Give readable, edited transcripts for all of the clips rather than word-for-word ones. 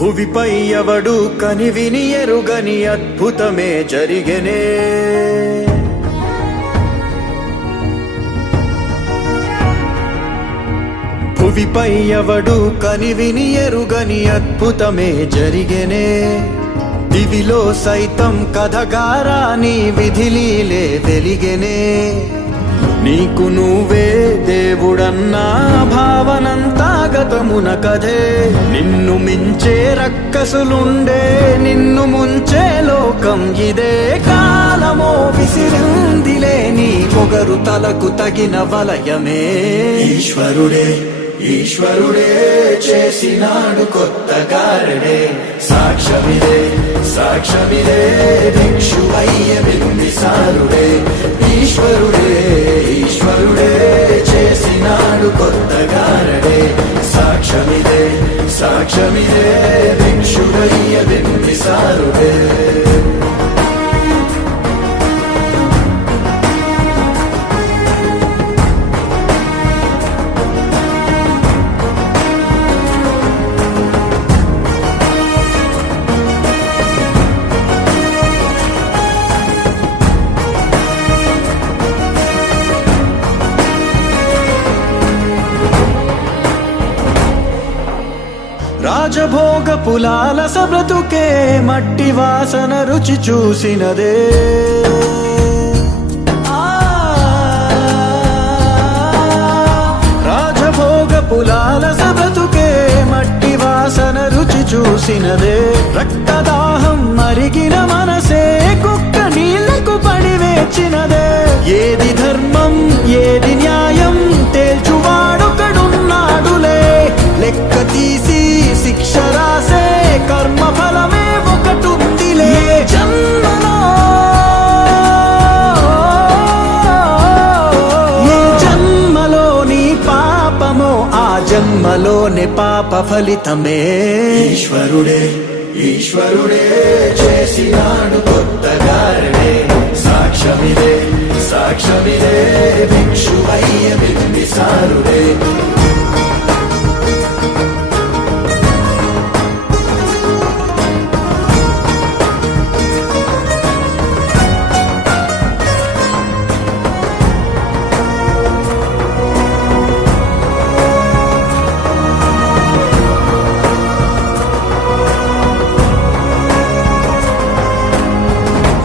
భువిపై ఎవడు కనివిని ఎరుగని అద్భుతమే జరిగెనే. భువిపై ఎవడు కనివిని ఎరుగని అద్భుతమే జరిగెనే. దివిలో సైతం కథగారాని విధిలీలే వెలిగెనే. నీకు నువ్వే దేవుడన్నా భావనంతా గతమున కథే. నిన్ను మించే రక్కసులుండే, నిన్ను ముంచే లోకం ఇదే. కాలమో విసిరిందిలే నీ పొగరు తలకు తగిన వలయమే. ఈశ్వరుడే ఈశ్వరుడే చేసినాడు కొత్త గారడే. సాక్ష్యమిదే సాక్ష్యమిదే భిక్షువయ్య బింబిసారుడే. ఈశ్వరుడే ఈశ్వరుడే చేసినాడు కొత్త గారడే. సాక్ష్యమిదే సాక్ష్యమిదే భిక్షువయ్య బింబిసారుడే. రాజభోగ పులాలస బ్రతుకే మట్టి వాసన రుచి చూసినదే. రాజభోగ పులాలస బ్రతుకే మట్టి వాసన రుచి చూసినదే. రక్తదాహం మరిగిన మనసే కుక్క నీళ్లకు పడి వేచినదే. ఏది ధర్మం ఏది న్యాయం తేల్చువాడొకడున్నాడులే. లెక్క తీసి శిక్ష రాసే కర్మ ఫలమే ఒకటుందిలే. జన్మలో ఏ జన్మలోని పాపమో ఆ జన్మలోని పాప ఫలితమే. ఈశ్వరుడే ఈశ్వరుడే చేసినాడు కొత్త గారడే. సాక్ష్యమిదే సాక్ష్యమిదే భిక్షువయ్య బింబిసారుడే.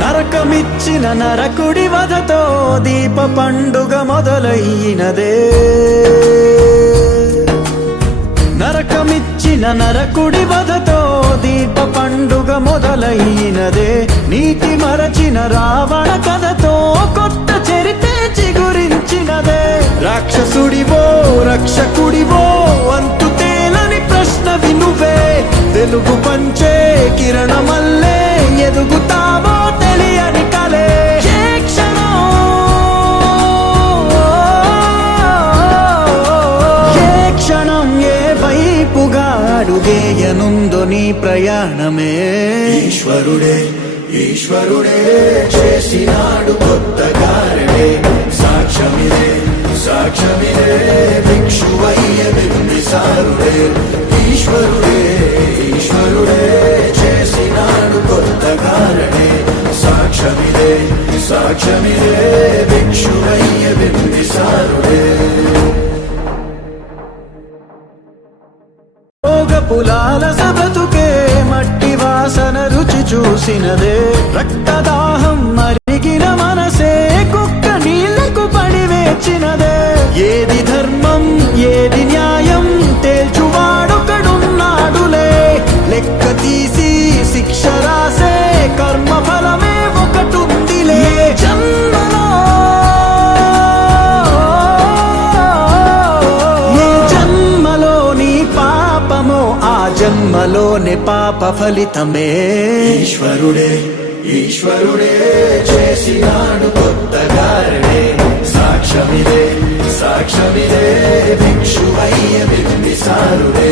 నరకమిచ్చిన నరకుడి వధతో దీప పండుగ మొదలయ్యినదే. నరకమిచ్చిన నరకుడి వధతో దీప పండుగ మొదలయ్యినదే. నీతి మరచిన రావణ కథతో కొత్త చరిత్ర చిగురించినదే. రాక్షసుడివో రక్షకుడివో అంతు తేలని ప్రశ్న వినువే. వెలుగు పంచే కిరణమల్లే ఎదుగుతావో తెలియని కలే. ఏ క్షణం ఏ వైపుగా అడుగేయనుందో నీ ప్రయాణమే. ఈశ్వరుడే ఈశ్వరుడే చేసినాడు కొత్త గారడే. సాక్ష్యమిదే సాక్ష్యమిదే భిక్షువయ్య బింబిసారుడే. ఈశ్వరుడే ఈశ్వరుడే చేసినాడు కొత్త గారడే. సాక్ష్యమిదే సాక్ష్యమిదే భిక్షువయ్య బింబిసారుడే. పులాలస బ్రతుకే మట్టి వాసన రుచి చూసినదే. రక్తదాహం మరిగిన మనసే కుక్క నీళ్లకు పడి వేచినదే. ఏది ధర్మం ఏది న్యాయం తేల్చువాడొకడున్నాడులే. లెక్క తీసి శిక్ష రాసే కర్మ ఫలమే ఒకటుందిలే. జన్మలో ఏ జన్మలోని పాపమో ఆ జన్మలోని పాప ఫలితమే. ఈశ్వరుడే ఈశ్వరుడే చేసినాడు కొత్త గారడే. సాక్ష్యమిదే సాక్ష్యమిదే భిక్షువయ్య బింబిసారుడే.